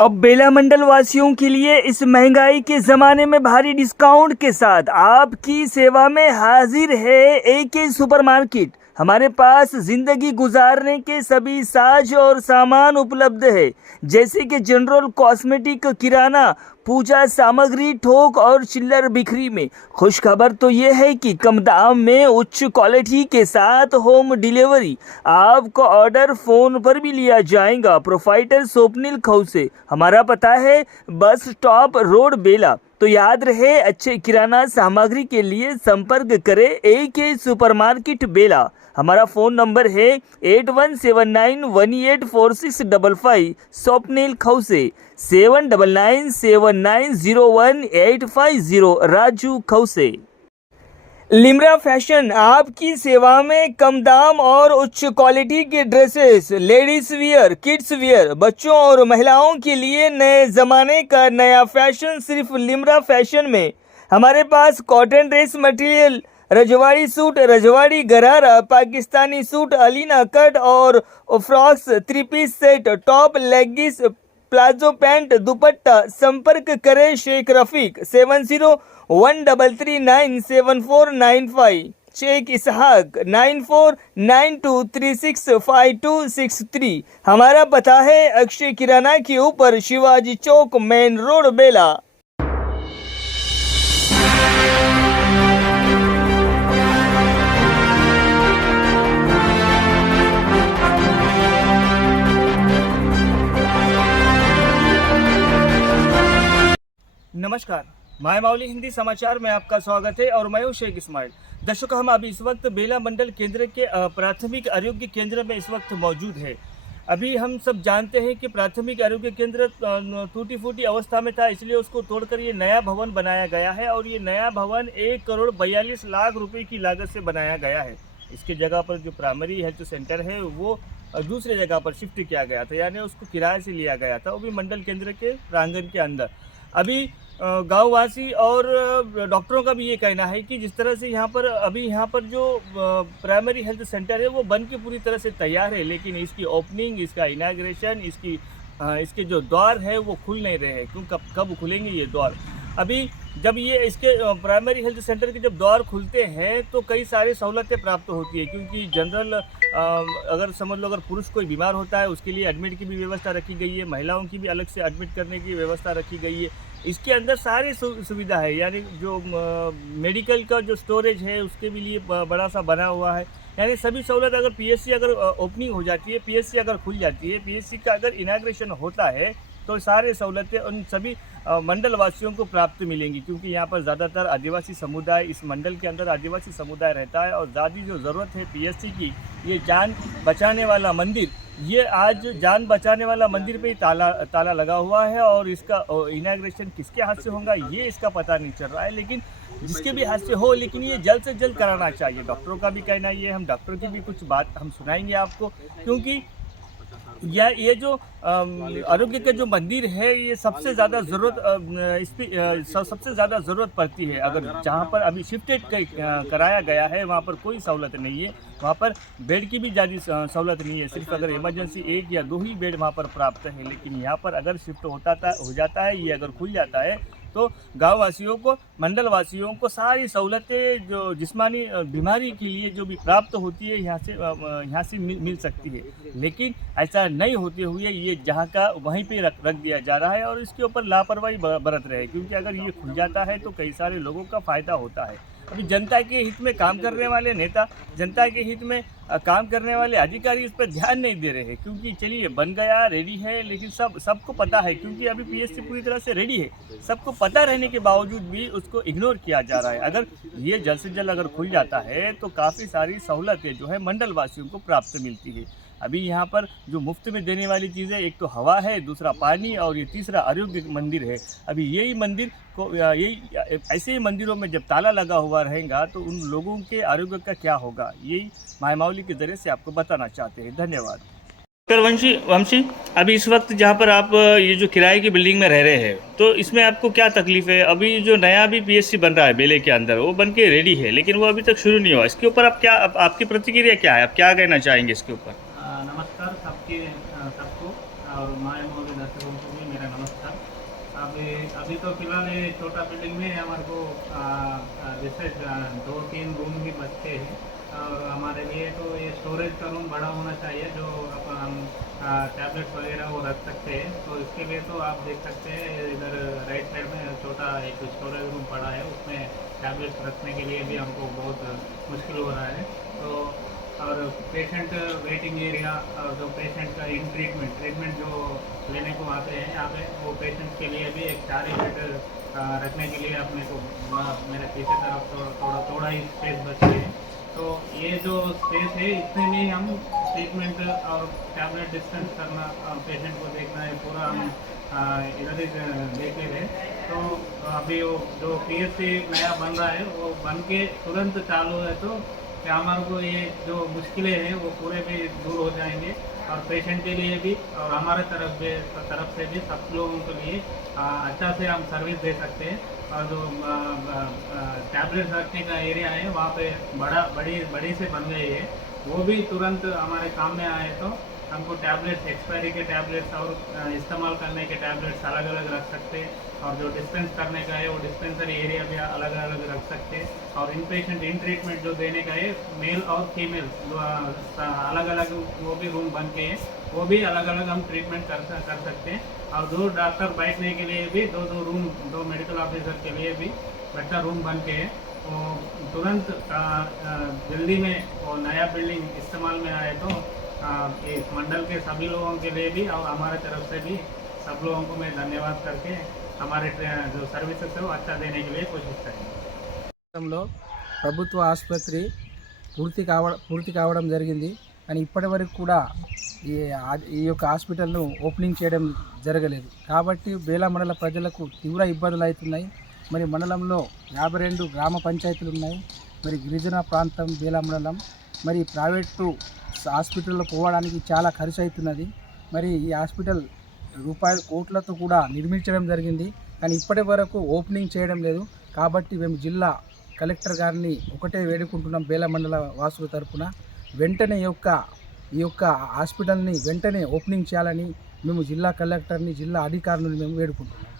अब बेला मंडल वासियों के लिए इस महंगाई के ज़माने में भारी डिस्काउंट के साथ आपकी सेवा में हाजिर है एके सुपरमार्केट। हमारे पास ज़िंदगी गुजारने के सभी साज और सामान उपलब्ध है, जैसे कि जनरल कॉस्मेटिक, किराना, पूजा सामग्री, थोक और चिल्लर बिक्री में। खुश खबर तो ये है कि कम दाम में उच्च क्वालिटी के साथ होम डिलीवरी। आपका ऑर्डर फ़ोन पर भी लिया जाएगा। प्रोफाइटर स्वप्निल खौसे, हमारा पता है बस स्टॉप रोड बेला। तो याद रहे, अच्छे किराना सामग्री के लिए संपर्क करें एके सुपरमार्केट बेला। हमारा फ़ोन नंबर है 8179184655। स्वप्निल खौसे 7997901850। राजू खौसे। लिम्रा फैशन आपकी सेवा में कम दाम और उच्च क्वालिटी के dresses, ladies wear, kids wear, बच्चों और महिलाओं के लिए नए ज़माने का नया फैशन सिर्फ लिम्रा फैशन में। हमारे पास cotton dress material, Rajwadi suit, Rajwadi gharara, Pakistani suit, Alina cut और frocks, three piece set, top, leggings, palazzo pant, dupatta. संपर्क करें शेख रफीक 7013397495। शेख इसहाक 9492365263। हमारा पता है अक्षय किराना के ऊपर, शिवाजी चौक, मेन रोड, बेला। नमस्कार, माय माउली हिंदी समाचार में आपका स्वागत है और मैं हूं शेख इस्माइल। दर्शकों, हम अभी इस वक्त बेला मंडल केंद्र के प्राथमिक आरोग्य केंद्र में इस वक्त मौजूद है। अभी हम सब जानते हैं कि प्राथमिक आरोग्य केंद्र टूटी फूटी अवस्था में था, इसलिए उसको तोड़कर ये नया भवन बनाया गया है और ये नया भवन 1,42,00,000 रुपये की लागत से बनाया गया है। इसके जगह पर जो प्राइमरी हेल्थ सेंटर है वो दूसरे जगह पर शिफ्ट किया गया था, यानी उसको किराए से लिया गया था, वो भी मंडल केंद्र के प्रांगण के अंदर। अभी गांववासी और डॉक्टरों का भी ये कहना है कि जिस तरह से यहाँ पर जो प्राइमरी हेल्थ सेंटर है वो बन के पूरी तरह से तैयार है, लेकिन इसकी ओपनिंग, इसका इनाग्रेशन, इसके जो द्वार है वो खुल नहीं रहे हैं। क्यों, कब खुलेंगे ये द्वार? अभी जब ये इसके प्राइमरी हेल्थ सेंटर के जब द्वार खुलते हैं तो कई सारी सहूलतें प्राप्त होती है, क्योंकि जनरल अगर समझ लो, अगर पुरुष कोई बीमार होता है उसके लिए एडमिट की भी व्यवस्था रखी गई है, महिलाओं की भी अलग से एडमिट करने की व्यवस्था रखी गई है। इसके अंदर सारी सुविधा है, यानी जो मेडिकल का जो स्टोरेज है उसके भी लिए बड़ा सा बना हुआ है। यानी सभी सहूलत, अगर पीएससी अगर ओपनिंग हो जाती है, पीएससी अगर खुल जाती है, पीएससी का अगर इनाग्रेशन होता है तो सारे सहूलतें उन सभी मंडल वासियों को प्राप्त मिलेंगी, क्योंकि यहाँ पर ज़्यादातर आदिवासी समुदाय, इस मंडल के अंदर आदिवासी समुदाय रहता है। और ज़्यादा जो ज़रूरत है पीएससी की, ये जान बचाने वाला मंदिर, ये आज जान बचाने वाला मंदिर पे ही ताला लगा हुआ है और इसका इनाग्रेशन किसके हाथ से होगा ये इसका पता नहीं चल रहा है, लेकिन जिसके भी हाथ से हो, लेकिन ये जल्द से जल्द कराना चाहिए। डॉक्टरों का भी कहना ये, हम डॉक्टर की भी कुछ बात हम सुनाएंगे आपको, क्योंकि ये जो आरोग्य का जो मंदिर है ये सबसे ज़्यादा ज़रूरत सबसे ज़्यादा ज़रूरत पड़ती है। अगर जहाँ पर अभी शिफ्टेड कराया गया है वहाँ पर कोई सहूलत नहीं है, वहाँ पर बेड की भी ज़्यादा सहूलत नहीं है, सिर्फ अगर इमरजेंसी 1 या 2 ही बेड वहाँ पर प्राप्त है। लेकिन यहाँ पर अगर शिफ्ट हो जाता है, ये अगर खुल जाता है तो गाँव वासियों को, मंडल वासियों को सारी सहूलतें जो जिस्मानी बीमारी के लिए जो भी प्राप्त होती है यहाँ से मिल सकती है। लेकिन ऐसा नहीं होते हुए ये जहाँ का वहीं पे रख दिया जा रहा है और इसके ऊपर लापरवाही बरत रहे हैं, क्योंकि अगर ये खुल जाता है तो कई सारे लोगों का फ़ायदा होता है। अभी जनता के हित में काम करने वाले नेता, जनता के हित में काम करने वाले अधिकारी इस पर ध्यान नहीं दे रहे हैं, क्योंकि चलिए बन गया, रेडी है, लेकिन सबको पता है, क्योंकि अभी पीएससी पूरी तरह से रेडी है, सबको पता रहने के बावजूद भी उसको इग्नोर किया जा रहा है। अगर ये जल्द से जल्द अगर खुल जाता है तो काफ़ी सारी सहूलतें जो है मंडल वासियों को प्राप्त मिलती है। अभी यहाँ पर जो मुफ्त में देने वाली चीज़ें, एक तो हवा है, दूसरा पानी और ये तीसरा आरोग्य मंदिर है। अभी यही मंदिर को, यही ऐसे ही मंदिरों में जब ताला लगा हुआ रहेगा तो उन लोगों के आरोग्य का क्या होगा, यही माय माउली के ज़रिए से आपको बताना चाहते हैं। धन्यवाद। डॉक्टर वंशी, अभी इस वक्त जहाँ पर आप ये जो किराए की बिल्डिंग में रह रहे हैं, तो इसमें आपको क्या तकलीफ है? अभी जो नया भी पीएससी बन रहा है बेले के अंदर, वो बन के रेडी है, लेकिन वो अभी तक शुरू नहीं हुआ। इसके ऊपर आपकी प्रतिक्रिया क्या है? आप क्या कहना चाहेंगे इसके ऊपर? नमस्कार सबको और माय माउली दर्शकों को भी मेरा नमस्कार। अभी अभी तो फिलहाल ये छोटा बिल्डिंग में हमारे को जैसे 2-3 रूम ही बचते हैं और हमारे लिए तो ये स्टोरेज का रूम बड़ा होना चाहिए जो हम टैबलेट्स वगैरह वो रख सकते हैं। तो इसके लिए तो आप देख सकते हैं इधर राइट साइड में छोटा एक स्टोरेज रूम पड़ा है, उसमें टैबलेट्स रखने के लिए भी हमको बहुत मुश्किल हो रहा है। तो और पेशेंट वेटिंग एरिया और जो पेशेंट का इन ट्रीटमेंट जो लेने को आते हैं यहाँ पे, वो पेशेंट के लिए भी एक 4 बेड रखने के लिए अपने को मेरे पीछे तरफ थोड़ा ही स्पेस बचते हैं। तो ये जो स्पेस है इसमें में हम ट्रीटमेंट और टैबलेट डिस्पेंस करना, पेशेंट को देखना है पूरा हम इधर ही देख ले रहे। तो अभी वो जो PSC नया बन रहा है वो बन के तुरंत चालू है, तो कि हमारे को ये जो मुश्किलें हैं वो पूरे भी दूर हो जाएंगे और पेशेंट के लिए भी और हमारे तरफ से भी सब लोगों के लिए अच्छा से हम सर्विस दे सकते हैं। और जो टैबलेट्स रखने का एरिया है वहाँ पे बड़ी से बन गई है, वो भी तुरंत हमारे काम में आए तो हमको टैबलेट्स एक्सपायरी के टैबलेट्स और इस्तेमाल करने के टैबलेट्स अलग अलग रख सकते हैं और जो डिस्पेंस करने का है वो डिस्पेंसरी एरिया भी अलग अलग रख सकते हैं। और इन पेशेंट इन ट्रीटमेंट जो देने का है मेल और फीमेल अलग अलग वो भी रूम बन के हैं, वो भी अलग अलग हम ट्रीटमेंट कर सकते हैं। और 2 डॉक्टर बैठने के लिए भी दो रूम, 2 मेडिकल ऑफिसर के लिए भी बड़ा रूम बन के है। तो तुरंत जल्दी में वो नया बिल्डिंग इस्तेमाल में आए तो इस मंडल के सभी लोगों के लिए भी और हमारे तरफ से भी सब लोगों को मैं धन्यवाद करके हमारे जो सर्विसेज है वो अच्छा देने के लिए कोशिश करेंगे। లో ప్రభుత్వ ఆసుపత్రి పూర్తి కావడం జరిగింది. కానీ ఇప్పటి వరకు కూడా ఈ యొక్క హాస్పిటల్ను ఓపెనింగ్ చేయడం జరగలేదు. కాబట్టి బేలా మండల ప్రజలకు తీవ్ర ఇబ్బందులు అవుతున్నాయి. మరి మండలంలో 52 గ్రామ పంచాయతీలు ఉన్నాయి. మరి గిరిజన ప్రాంతం బేలా మండలం. మరి ప్రైవేటు హాస్పిటల్లో పోవడానికి చాలా ఖర్చు అవుతున్నది. మరి ఈ హాస్పిటల్ కోట్లతో కూడా నిర్మించడం జరిగింది. కానీ ఇప్పటి వరకు ఓపెనింగ్ చేయడం లేదు. కాబట్టి మేము జిల్లా కలెక్టర్ గారిని ఒకటే వేడుకుంటున్నాం, బేలా మండల వాసుల తరపున వెంటనే ఈ యొక్క హాస్పిటల్ని వెంటనే ఓపెనింగ్ చేయాలని మేము జిల్లా కలెక్టర్ని, జిల్లా అధికారులను మేము వేడుకుంటున్నాం.